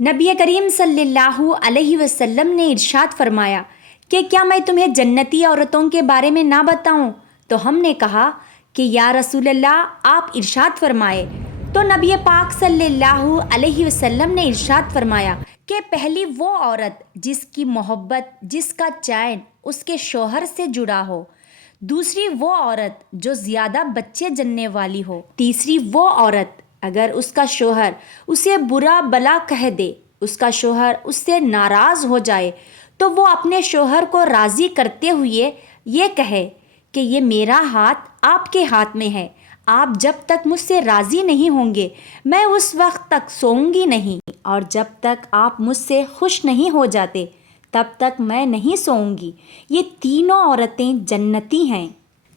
नबी करीम सल्लल्लाहु अलैहि वसल्लम ने इरशाद फरमाया कि क्या मैं तुम्हें जन्नती औरतों के बारे में ना बताऊं? तो हमने कहा कि या रसूल अल्लाह आप इरशाद फरमाए। तो नबी पाक सल्लल्लाहु अलैहि वसल्लम ने इरशाद फरमाया कि पहली वो औरत जिसकी मोहब्बत, जिसका चैन उसके शौहर से जुड़ा हो। दूसरी वो औरत जो ज़्यादा बच्चे जनने वाली हो। तीसरी वो औरत अगर उसका शौहर उसे बुरा भला कह दे, उसका शौहर उससे नाराज़ हो जाए, तो वो अपने शौहर को राज़ी करते हुए ये कहे कि ये मेरा हाथ आपके हाथ में है, आप जब तक मुझसे राज़ी नहीं होंगे मैं उस वक्त तक सोऊंगी नहीं, और जब तक आप मुझसे खुश नहीं हो जाते तब तक मैं नहीं सोऊंगी। ये तीनों औरतें जन्नती हैं।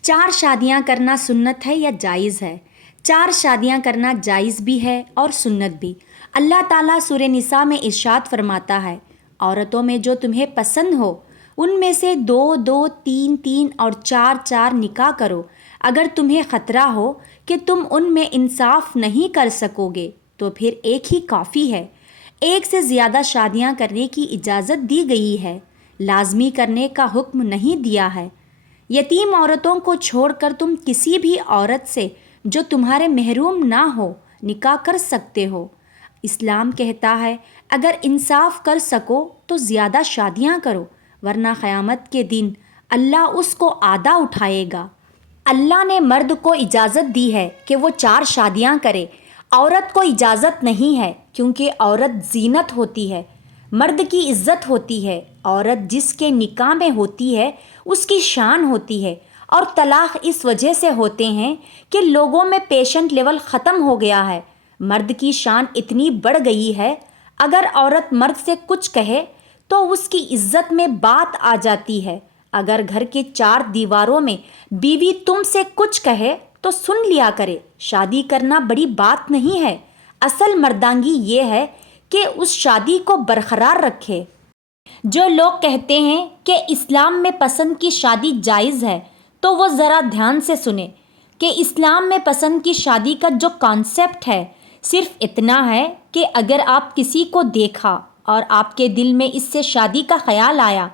4 शादियां करना सुन्नत है या जायज़ है? 4 शादियां करना जायज़ भी है और सुन्नत भी। अल्लाह ताला सूरह निसा में इरशाद फरमाता है, औरतों में जो तुम्हें पसंद हो उनमें से 2-2, 3-3 और 4-4 निकाह करो। अगर तुम्हें ख़तरा हो कि तुम उनमें इंसाफ नहीं कर सकोगे तो फिर एक ही काफ़ी है। एक से ज़्यादा शादियां करने की इजाज़त दी गई है, लाजमी करने का हुक्म नहीं दिया है। यतीम औरतों को छोड़कर तुम किसी भी औरत से जो तुम्हारे महरूम ना हो निकाह कर सकते हो। इस्लाम कहता है अगर इंसाफ कर सको तो ज़्यादा शादियां करो, वरना क़यामत के दिन अल्लाह उसको आधा उठाएगा। अल्लाह ने मर्द को इजाज़त दी है कि वो 4 शादियां करे, औरत को इजाज़त नहीं है, क्योंकि औरत जीनत होती है, मर्द की इज़्ज़त होती है। औरत जिसके निकाह में होती है उसकी शान होती है। और तलाक़ इस वजह से होते हैं कि लोगों में पेशेंट लेवल ख़त्म हो गया है। मर्द की शान इतनी बढ़ गई है, अगर औरत मर्द से कुछ कहे तो उसकी इज़्ज़त में बात आ जाती है। अगर घर के 4 दीवारों में बीवी तुमसे कुछ कहे तो सुन लिया करे। शादी करना बड़ी बात नहीं है, असल मर्दांगी ये है कि उस शादी को बरकरार रखे। जो लोग कहते हैं कि इस्लाम में पसंद की शादी जायज़ है, तो वो ज़रा ध्यान से सुने कि इस्लाम में पसंद की शादी का जो कॉन्सेप्ट है सिर्फ़ इतना है कि अगर आप किसी को देखा और आपके दिल में इससे शादी का ख़याल आया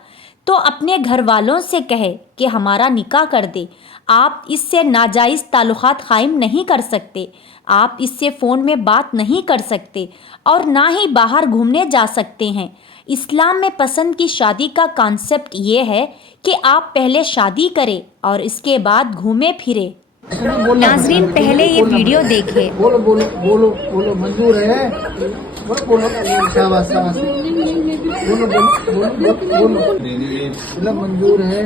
तो अपने घर वालों से कहे कि हमारा निकाह कर दे। आप इससे नाजायज़ ताल्लुक़ात क़ायम नहीं कर सकते, आप इससे फ़ोन में बात नहीं कर सकते और ना ही बाहर घूमने जा सकते हैं। इस्लाम में पसंद की शादी का कॉन्सेप्ट ये है कि आप पहले शादी करें और इसके बाद घूमे फिरे। नाज़रीन पहले ये वीडियो देखें। बोलो बोलो बोलो बोलो मंजूर है। बोलो बोलो शाबाश शाबाश। बोलो बोलो बोलो बोलो मंजूर है।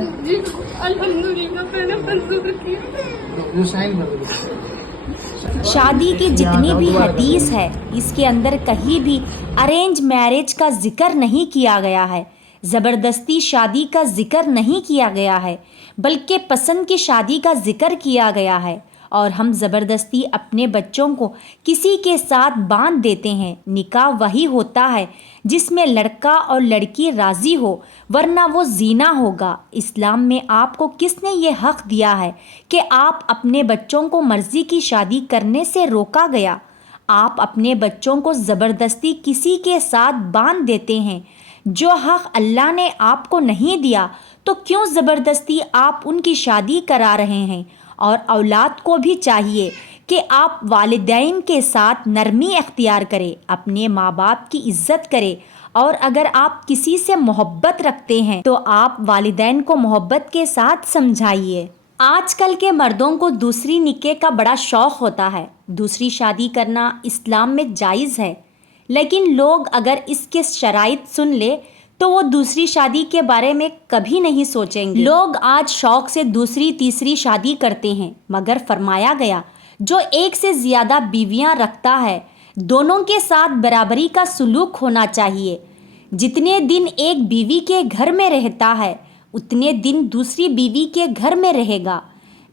अल्हम्दुलिल्लाह मैंने मंजूर किया। जो साइन कर दो। शादी की जितनी भी हदीस है इसके अंदर कहीं भी अरेंज मैरिज का जिक्र नहीं किया गया है, ज़बरदस्ती शादी का जिक्र नहीं किया गया है, बल्कि पसंद की शादी का जिक्र किया गया है। और हम ज़बरदस्ती अपने बच्चों को किसी के साथ बांध देते हैं। निकाह वही होता है जिसमें लड़का और लड़की राज़ी हो, वरना वो ज़ीना होगा। इस्लाम में आपको किसने ये हक़ दिया है कि आप अपने बच्चों को मर्ज़ी की शादी करने से रोका गया? आप अपने बच्चों को ज़बरदस्ती किसी के साथ बांध देते हैं। जो हक़ अल्लाह ने आपको नहीं दिया तो क्यों ज़बरदस्ती आप उनकी शादी करा रहे हैं? और औलाद को भी चाहिए कि आप वालिदैन के साथ नरमी अख्तियार करें, अपने माँ बाप की इज़्ज़त करें। और अगर आप किसी से मोहब्बत रखते हैं तो आप वालिदैन को मोहब्बत के साथ समझाइए। आजकल के मर्दों को दूसरी निकाह का बड़ा शौक़ होता है। दूसरी शादी करना इस्लाम में जायज़ है, लेकिन लोग अगर इसके शराइत सुन ले तो वो दूसरी शादी के बारे में कभी नहीं सोचेंगे। लोग आज शौक़ से दूसरी तीसरी शादी करते हैं, मगर फरमाया गया जो एक से ज़्यादा बीवियां रखता है दोनों के साथ बराबरी का सलूक होना चाहिए। जितने दिन एक बीवी के घर में रहता है उतने दिन दूसरी बीवी के घर में रहेगा।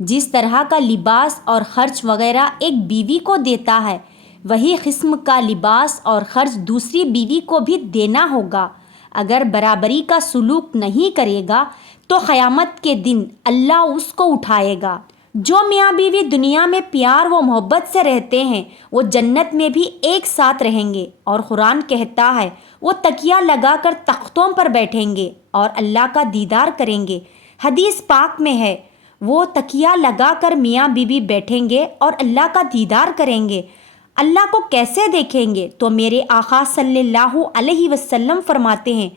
जिस तरह का लिबास और ख़र्च वगैरह एक बीवी को देता है, वही किस्म का लिबास और ख़र्च दूसरी बीवी को भी देना होगा। अगर बराबरी का सलूक नहीं करेगा तो क़यामत के दिन अल्लाह उसको उठाएगा। جو میاں بیوی دنیا میں پیار و محبت سے رہتے ہیں وہ جنت میں بھی ایک ساتھ رہیں گے، اور قرآن کہتا ہے وہ تکیہ لگا کر تختوں پر بیٹھیں گے اور اللہ کا دیدار کریں گے۔ حدیث پاک میں ہے وہ تکیہ لگا کر میاں بیوی بیٹھیں گے اور اللہ کا دیدار کریں گے۔ اللہ کو کیسے دیکھیں گے؟ تو میرے آقا صلی اللہ علیہ وسلم فرماتے ہیں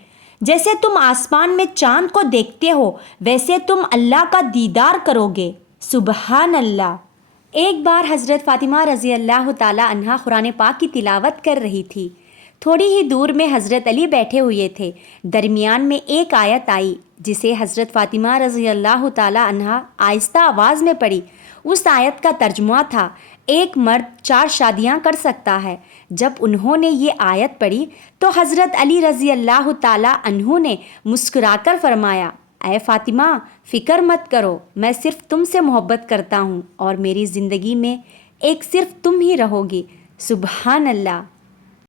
جیسے تم آسمان میں چاند کو دیکھتے ہو ویسے تم اللہ کا دیدار کرو گے۔ سبحان اللہ۔ ایک بار حضرت فاطمہ رضی اللہ تعالی عنہا قرآن پاک کی تلاوت کر رہی تھی۔ تھوڑی ہی دور میں حضرت علی بیٹھے ہوئے تھے۔ درمیان میں ایک آیت آئی جسے حضرت فاطمہ رضی اللہ تعالی عنہا آہستہ آواز میں پڑھی۔ اس آیت کا ترجمہ تھا ایک مرد 4 شادیاں کر سکتا ہے۔ جب انہوں نے یہ آیت پڑھی تو حضرت علی رضی اللہ تعالی عنہ نے مسکرا کر فرمایا، اے فاطمہ فکر مت کرو، میں صرف تم سے محبت کرتا ہوں اور میری زندگی میں ایک صرف تم ہی رہو گی۔ سبحان اللہ۔